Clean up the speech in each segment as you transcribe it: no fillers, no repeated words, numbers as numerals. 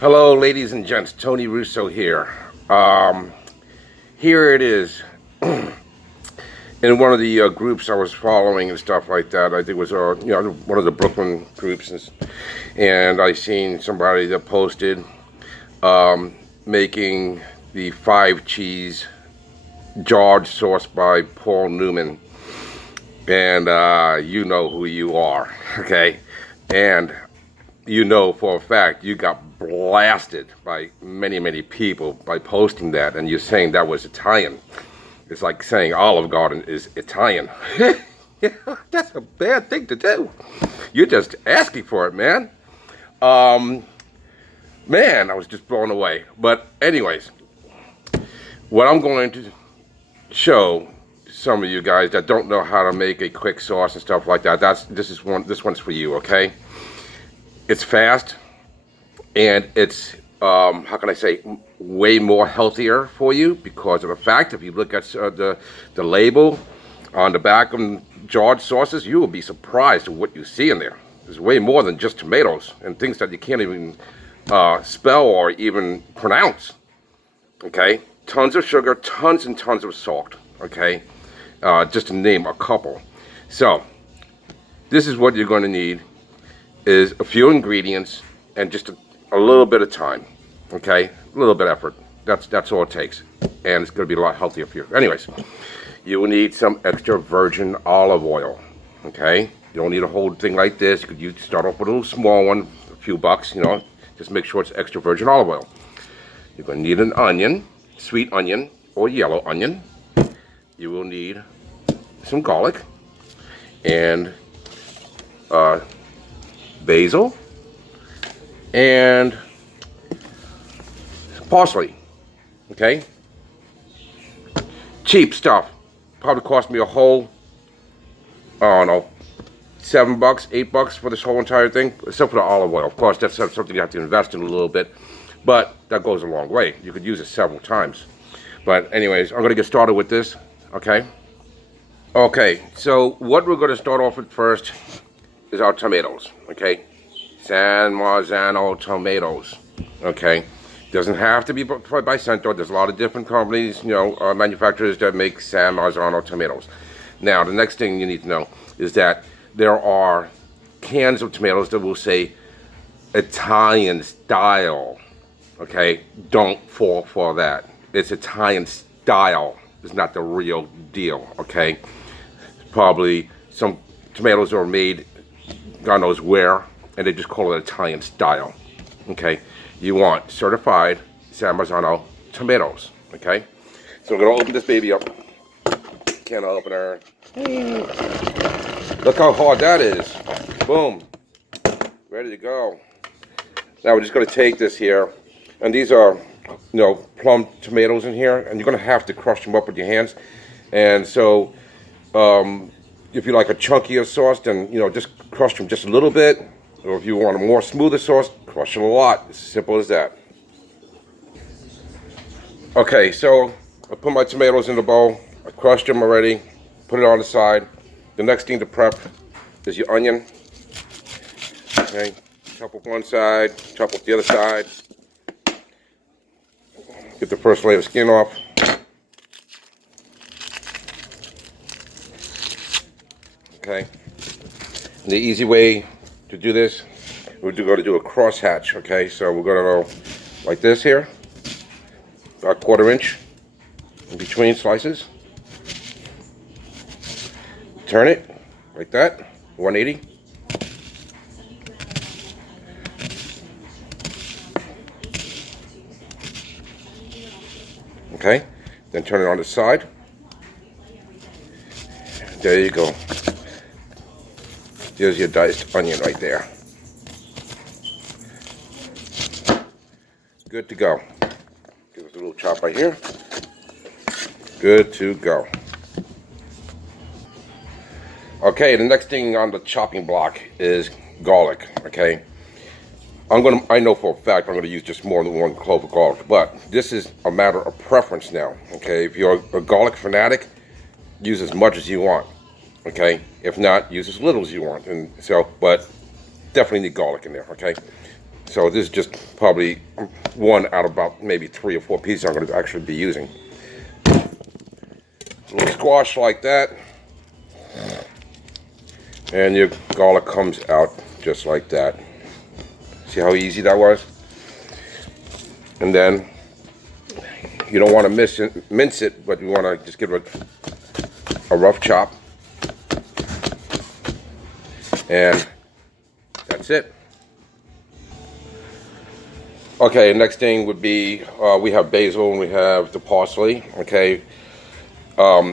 Hello, ladies and gents. Tony Russo here. Here it is. In one of the groups I was following and stuff like that. I think it was one of the Brooklyn groups, and I seen somebody that posted making the 5-cheese jarred sauce by Paul Newman, and you know who you are, okay? And you know for a fact you got blasted by many people by posting that, and you're saying that was Italian. It's like saying Olive Garden is Italian. Yeah, that's a bad thing to do. You're just asking for it, man. Man, I was just blown away. But anyways, what I'm going to show some of you guys that don't know how to make a quick sauce and stuff like that, this one's for you, okay? It's fast, and it's how can I say, way more healthier for you because of the fact, if you look at the label on the back of jarred sauces, you will be surprised at what you see in there. There's way more than just tomatoes and things that you can't even spell or even pronounce. Okay, tons of sugar, tons and tons of salt. Okay, just to name a couple. So this is what you're going to need: is a few ingredients and just a little bit of time. Okay, a little bit of effort. That's all it takes, and it's going to be a lot healthier for you. Anyways, you will need some extra virgin olive oil. Okay, you don't need a whole thing like this. You could start off with a little small one, a few bucks. You know, just make sure it's extra virgin olive oil. You're going to need an onion, sweet onion or yellow onion. You will need some garlic and basil and parsley. Okay, cheap stuff. Probably cost me a whole, I don't know, $7, $8 for this whole entire thing, except for the olive oil. Of course, that's something you have to invest in a little bit, but that goes a long way. You could use it several times. But anyways, I'm going to get started with this. Okay, so what we're going to start off with first is our tomatoes. Okay, San Marzano tomatoes. Okay, doesn't have to be by Cento. There's a lot of different companies, manufacturers that make San Marzano tomatoes. Now, the next thing you need to know is that there are cans of tomatoes that will say Italian style. Okay, don't fall for that. It's Italian style. It's not the real deal. Okay, probably some tomatoes are made God knows where, and they just call it Italian style. Okay, you want certified San Marzano tomatoes. Okay, so we're gonna open this baby up. Can opener. Look how hard that is. Boom, ready to go. Now we're just gonna take this here, and these are plum tomatoes in here, and you're gonna have to crush them up with your hands. And so if you like a chunkier sauce, then just crush them just a little bit. Or if you want a more smoother sauce, crush it a lot. It's as simple as that. Okay, so I put my tomatoes in the bowl. I crushed them already. Put it on the side. The next thing to prep is your onion. Okay, chop up one side, chop up the other side. Get the first layer of skin off. Okay, and the easy way to do this, we're going to do a cross hatch. Okay, so we're going to go like this here, about 1/4 inch in between slices. Turn it like that, 180. Okay, then turn it on the side. There you go. There's your diced onion right there. Good to go. Give us a little chop right here. Good to go. Okay, the next thing on the chopping block is garlic. Okay, I know for a fact I'm gonna use just more than 1 clove of garlic, but this is a matter of preference now. Okay, if you're a garlic fanatic, use as much as you want. Okay, if not, use as little as you want. And so, but definitely need garlic in there. Okay, So this is just probably one out of about maybe 3 or 4 pieces I'm going to actually be using. A little squash like that. And your garlic comes out just like that. See how easy that was? And then you don't want to mince it, but you want to just give it a rough chop. And that's it. Okay, next thing would be, we have basil and we have the parsley, okay.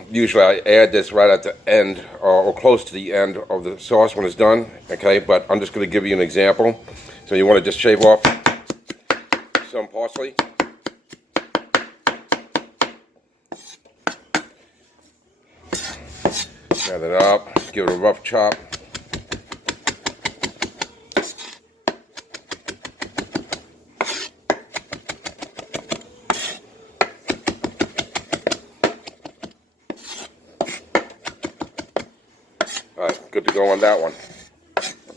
Usually I add this right at the end, or close to the end of the sauce when it's done, okay, but I'm just going to give you an example. So you want to just shave off some parsley. Gather it up, give it a rough chop. Alright, good to go on that one.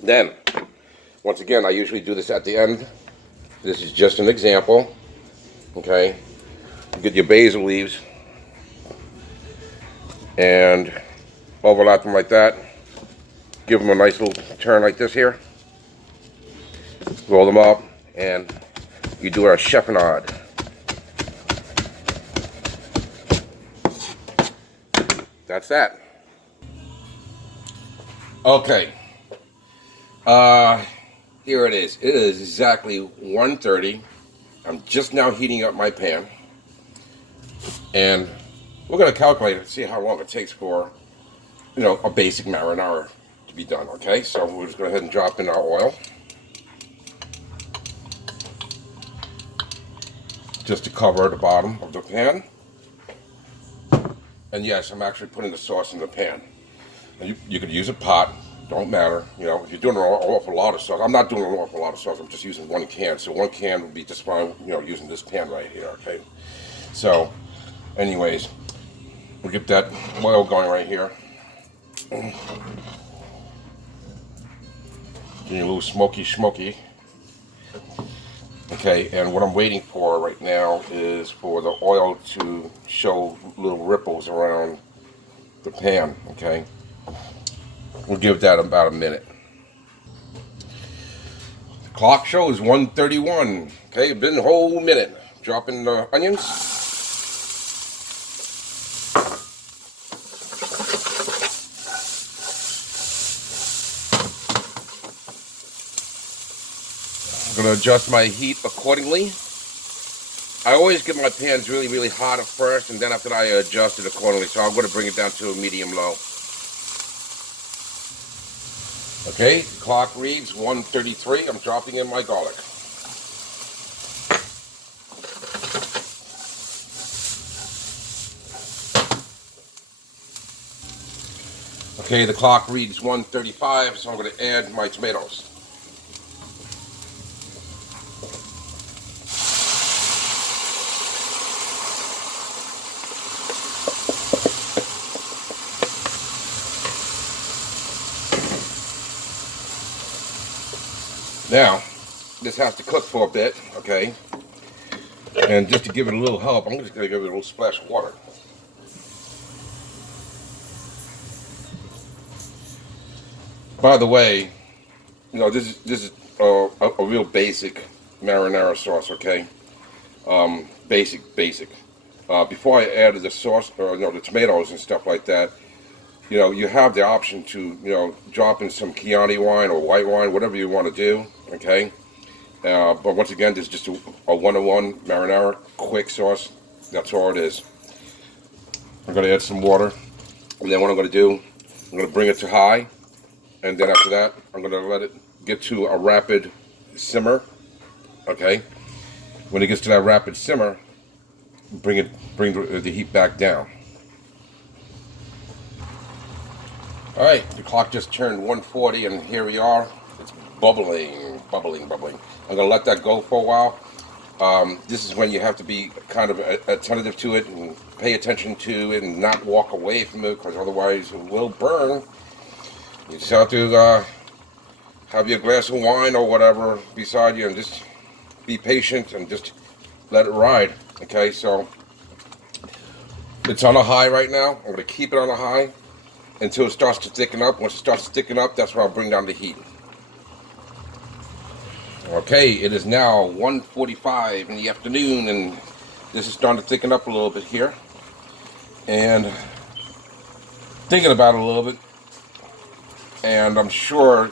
Then, once again, I usually do this at the end. This is just an example. Okay, get your basil leaves and overlap them like that. Give them a nice little turn like this here. Roll them up, and you do a chiffonade. That's that. Okay. Here it is. It is exactly 1:30. I'm just now heating up my pan. And we're going to calculate it, see how long it takes for, a basic marinara to be done, okay? So we'll just go ahead and drop in our oil. Just to cover the bottom of the pan. And yes, I'm actually putting the sauce in the pan. And you could use a pot, don't matter. If you're doing an awful lot of sauce, I'm not doing an awful lot of sauce, I'm just using 1 can. So 1 can would be just fine, using this pan right here, okay? So, anyways, we'll get that oil going right here. Getting a little smoky. Okay, and what I'm waiting for right now is for the oil to show little ripples around the pan, okay? We'll give that about a minute. The clock shows 1:31. Okay, it's been a whole minute. Dropping the onions. I'm going to adjust my heat accordingly. I always get my pans really hot at first, and then after that I adjust it accordingly. So I'm going to bring it down to a medium-low. Okay, clock reads 1:33. I'm dropping in my garlic. Okay, the clock reads 1:35, so I'm going to add my tomatoes. Now, this has to cook for a bit, okay? And just to give it a little help, I'm just going to give it a little splash of water. By the way, this is a real basic marinara sauce, okay? Basic. Before I added the sauce, or the tomatoes and stuff like that, you have the option to, drop in some Chianti wine or white wine, whatever you want to do, okay? But once again, this is just a 101 marinara quick sauce. That's all it is. I'm going to add some water, and then what I'm going to do, I'm going to bring it to high, and then after that, I'm going to let it get to a rapid simmer, okay? When it gets to that rapid simmer, bring the heat back down. Alright, the clock just turned 1:40, and here we are. It's bubbling. I'm going to let that go for a while. This is when you have to be kind of attentive to it and pay attention to it and not walk away from it, because otherwise it will burn. You just have to have your glass of wine or whatever beside you and just be patient and just let it ride. Okay, so it's on a high right now. I'm going to keep it on a high until it starts to thicken up. Once it starts to thicken up, that's when I'll bring down the heat. Okay, it is now 1:45 in the afternoon, and this is starting to thicken up a little bit here. And thinking about it a little bit, and I'm sure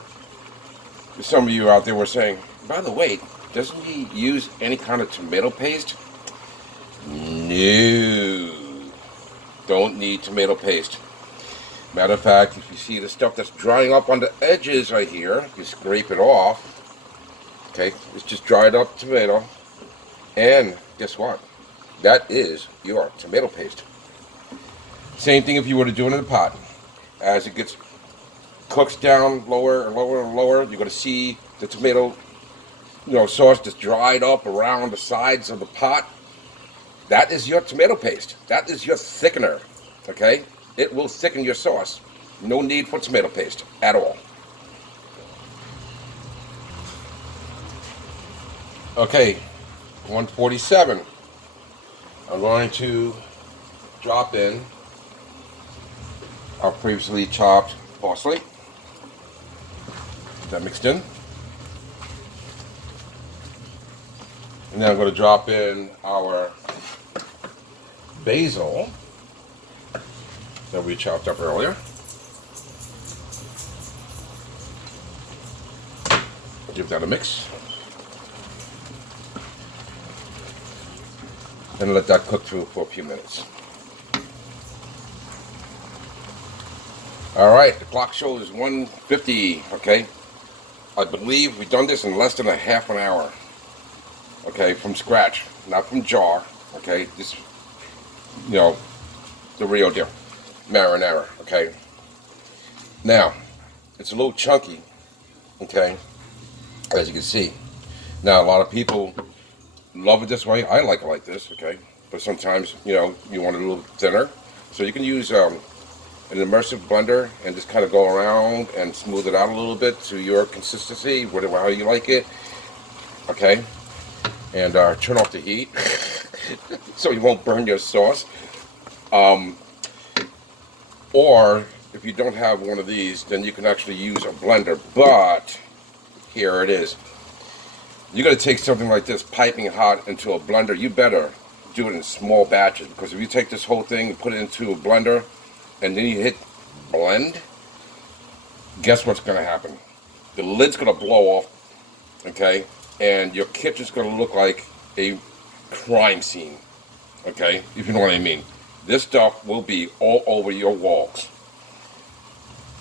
some of you out there were saying, by the way, doesn't he use any kind of tomato paste? No, don't need tomato paste. Matter of fact, if you see the stuff that's drying up on the edges right here, you scrape it off. Okay, it's just dried up tomato, and guess what? That is your tomato paste. Same thing if you were to do it in a pot. As it gets cooks down lower and lower and lower, you're going to see the tomato, sauce just dried up around the sides of the pot. That is your tomato paste. That is your thickener. Okay, it will thicken your sauce. No need for tomato paste at all. Okay, 147. I'm going to drop in our previously chopped parsley. Get that mixed in. And then I'm going to drop in our basil that we chopped up earlier. Give that a mix. And let that cook through for a few minutes. All right, the clock shows 1:50. Okay, I believe we've done this in less than a half an hour. Okay, from scratch, not from jar. Okay, this, the real deal, marinara. Okay. Now, it's a little chunky. Okay, as you can see. Now, a lot of people love it this way. I like it like this, okay? But sometimes, you want it a little thinner. So you can use an immersive blender and just kind of go around and smooth it out a little bit to your consistency, whatever, how you like it, okay? And turn off the heat so you won't burn your sauce. Or if you don't have one of these, then you can actually use a blender. But here it is. You're going to take something like this piping hot into a blender. You better do it in small batches, because if you take this whole thing and put it into a blender and then you hit blend, guess what's going to happen? The lid's going to blow off, okay? And your kitchen's going to look like a crime scene, okay? If you know what I mean. This stuff will be all over your walls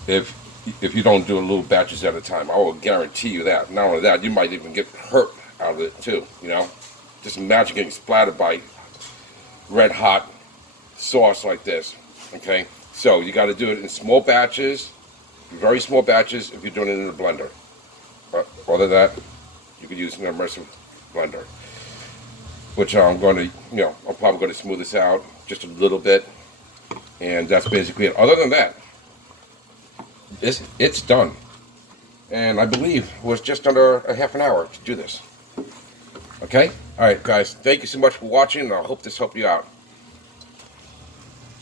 if you don't do little batches at a time. I will guarantee you that. Not only that, you might even get hurt out of it too, Just imagine getting splattered by red hot sauce like this, okay? So you got to do it in small batches, very small batches if you're doing it in a blender. But other than that, you could use an immersive blender, which I'm going to, I'm probably going to smooth this out just a little bit, and that's basically it. Other than that, it's done, and I believe it was just under a half an hour to do this. Okay, all right, guys, thank you so much for watching, and I hope this helped you out.